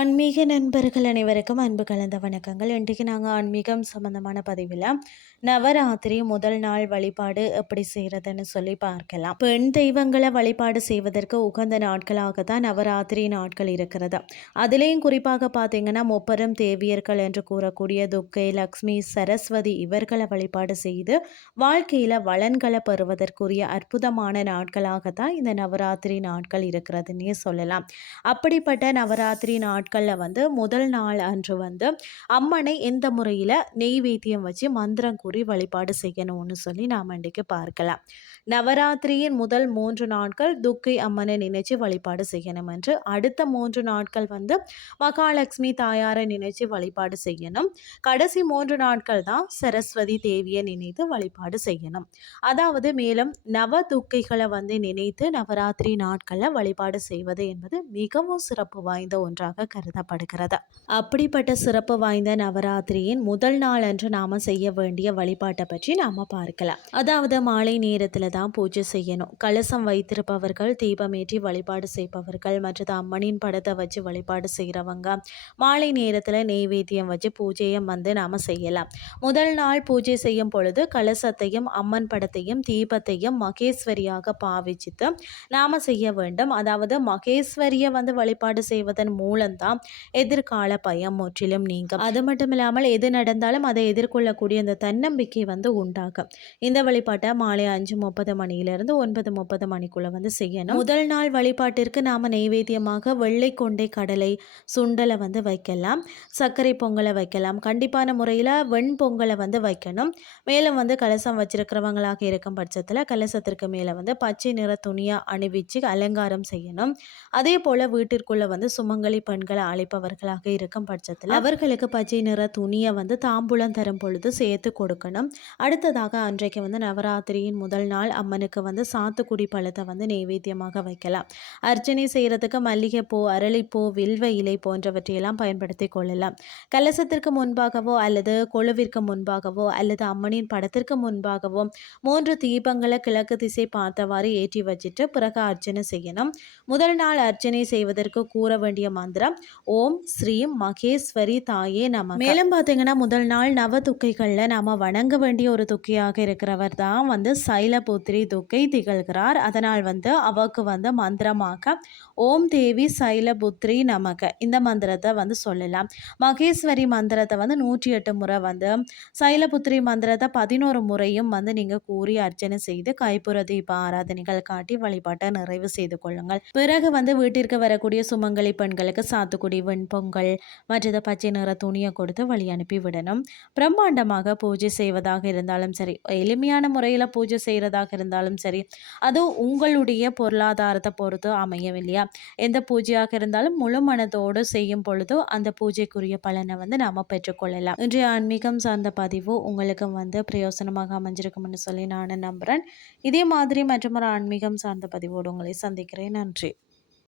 ஆன்மீக நண்பர்கள் அனைவருக்கும் அன்பு கலந்த வணக்கங்கள். இன்றைக்கு நாங்கள் ஆன்மீகம் சம்பந்தமான பதிவில் நவராத்திரி முதல் நாள் வழிபாடு எப்படி செய்கிறதுன்னு சொல்லி பார்க்கலாம். பெண் தெய்வங்களை வழிபாடு செய்வதற்கு உகந்த நாட்களாக தான் நவராத்திரி நாட்கள் இருக்கிறது. அதுலேயும் குறிப்பாக பார்த்தீங்கன்னா முப்பெரும் தேவியர்கள் என்று கூறக்கூடிய துக்கை லக்ஷ்மி சரஸ்வதி இவர்களை வழிபாடு செய்து வாழ்க்கையில் வளன்களை பெறுவதற்குரிய அற்புதமான நாட்களாக தான் இந்த நவராத்திரி நாட்கள் இருக்கிறதுன்னே சொல்லலாம். அப்படிப்பட்ட நவராத்திரி நாட்கள் நாட்களில் வந்து முதல் நாள் அன்று வந்து அம்மனை எந்த முறையில் நெய்வேத்தியம் வச்சு மந்திரம் கூறி வழிபாடு செய்யணும்னு சொல்லி நாம் இன்றைக்கு பார்க்கலாம். நவராத்திரியின் முதல் மூன்று நாட்கள் துக்கை அம்மனை நினைச்சு வழிபாடு செய்யணும் என்று அடுத்த மூன்று நாட்கள் வந்து மகாலட்சுமி தாயாரை நினைச்சு வழிபாடு செய்யணும். கடைசி மூன்று நாட்கள் தான் சரஸ்வதி தேவியை நினைத்து வழிபாடு செய்யணும். அதாவது மேலும் நவ துக்கைகளை வந்து நினைத்து நவராத்திரி நாட்களில் வழிபாடு செய்வது என்பது மிகவும் சிறப்பு வாய்ந்த ஒன்றாக கருதப்படுகிறது. அப்படிப்பட்ட சிறப்பு வாய்ந்த நவராத்திரியின் முதல் நாள் அன்று நாம செய்ய வேண்டிய வழிபாட்டை பற்றி நாம பார்க்கலாம். அதாவது மாலை நேரத்தில் தான் பூஜை செய்யணும். கலசம் வைத்திருப்பவர்கள் தீபமேற்றி வழிபாடு செய்பவர்கள் மற்றது அம்மனின் படத்தை வச்சு வழிபாடு செய்கிறவங்க மாலை நேரத்தில் நெய்வேத்தியம் வச்சு பூஜையை வந்து நாம் செய்யலாம். முதல் நாள் பூஜை செய்யும் பொழுது கலசத்தையும் அம்மன் படத்தையும் தீபத்தையும் மகேஸ்வரியாக பாவிச்சுட்டு நாம் செய்ய வேண்டும். அதாவது மகேஸ்வரியை வந்து வழிபாடு செய்வதன் மூலம்தான் எதிர்கால பயம் முற்றிலும் நீங்கும். அது மட்டும் இல்லாமல் எது நடந்தாலும் அதை எதிர்கொள்ளக்கூடிய அந்த தன்னம்பிக்கை வந்து உண்டாகும் இந்த வழிபாட்டை மாலை அஞ்சு முப்பது மணியிலிருந்து ஒன்பது முப்பது மணிக்குள்ள வந்து செய்யணும். முதல் நாள் வழிபாட்டிற்கு நாம நெய்வேத்தியமாக வெள்ளை கொண்டை கடலை சுண்டலை வந்து வைக்கலாம். சர்க்கரை பொங்கலை வைக்கலாம். கண்டிப்பான முறையில் வெண்பொங்கலை வந்து வைக்கணும். மேலும் வந்து கலசம் வச்சிருக்கிறவங்களாக இருக்கும் பட்சத்தில் கலசத்திற்கு மேலே வந்து பச்சை நிற துணியாக அணிவிச்சு அலங்காரம் செய்யணும். அதே போல் வீட்டிற்குள்ளே வந்து சுமங்கலி பெண்கள் அழைப்பவர்களாக இருக்கும் பட்சத்தில் அவர்களுக்கு பச்சை நிற துணியை வந்து தாம்பூலம் தரும் பொழுது சேர்த்து கொடுக்கணும். அடுத்ததாக அன்றைக்கு வந்து நவராத்திரியின் முதல் நாள் அம்மனுக்கு வந்து சாத்துக்குடி பழத்தை வந்து நெய்வேத்தியமாக வைக்கலாம். அர்ச்சனை செய்கிறதுக்கு மல்லிகைப்பூ அரளிப்பூ வில்வ இலை போன்றவற்றையெல்லாம் பயன்படுத்தி கொள்ளலாம். கலசத்திற்கு முன்பாகவோ அல்லது கொழுவிற்கு முன்பாகவோ அல்லது அம்மனின் படத்திற்கு முன்பாகவோ மூன்று தீபங்களை கிழக்கு திசை பார்த்தவாறு ஏற்றி வச்சுட்டு பிறகு அர்ச்சனை செய்யணும். முதல் நாள் அர்ச்சனை செய்வதற்கு கூற வேண்டிய மந்திரம் ஓம் ஸ்ரீம் மகேஸ்வரி தாயே நம மேலும் பார்த்தீங்கன்னா முதல் நாள் நவ துக்கைகளில் நாம வணங்க வேண்டிய ஒரு துக்கையாக இருக்கிறவர் தான் வந்து சைலபுத்திரி துக்கை திகழ்கிறார். அதனால் வந்து அவருக்கு வந்து மந்திரமாக ஓம் தேவி சைலபுத்ரி நமக. இந்த மந்திரத்தை வந்து சொல்லலாம். மகேஸ்வரி மந்திரத்தை வந்து நூற்றி எட்டு முறை வந்து சைலபுத்திரி மந்திரத்தை பதினோரு முறையும் வந்து நீங்கள் கூறி அர்ச்சனை செய்து கைப்புற தீப ஆராதனைகள் காட்டி வழிபாட்டை நிறைவு செய்து கொள்ளுங்கள். பிறகு வந்து வீட்டிற்கு வரக்கூடிய சுமங்கலி பெண்களுக்கு சாத்து குடி வெண்பொங்கல் மற்றது பச்சை நிற துணியை கொடுத்து வழி அனுப்பி விடணும். பிரம்மாண்டமாக பூஜை செய்வதாக இருந்தாலும் சரி எளிமையான முறையில் பூஜை செய்கிறதாக இருந்தாலும் சரி அது உங்களுடைய பொருளாதாரத்தை பொறுத்து அமையும் இல்லையா எந்த பூஜையாக இருந்தாலும் முழு மனதோடு செய்யும் பொழுதோ அந்த பூஜைக்குரிய பலனை வந்து நாம் பெற்றுக்கொள்ளலாம். இன்றைய ஆன்மீகம் சார்ந்த பதிவு உங்களுக்கும் வந்து பிரயோசனமாக அமைஞ்சிருக்கும்னு சொல்லி நான் நம்புகிறேன் இதே மாதிரி மற்றும் ஒரு ஆன்மீகம் சார்ந்த பதிவோடு உங்களை சந்திக்கிறேன். நன்றி.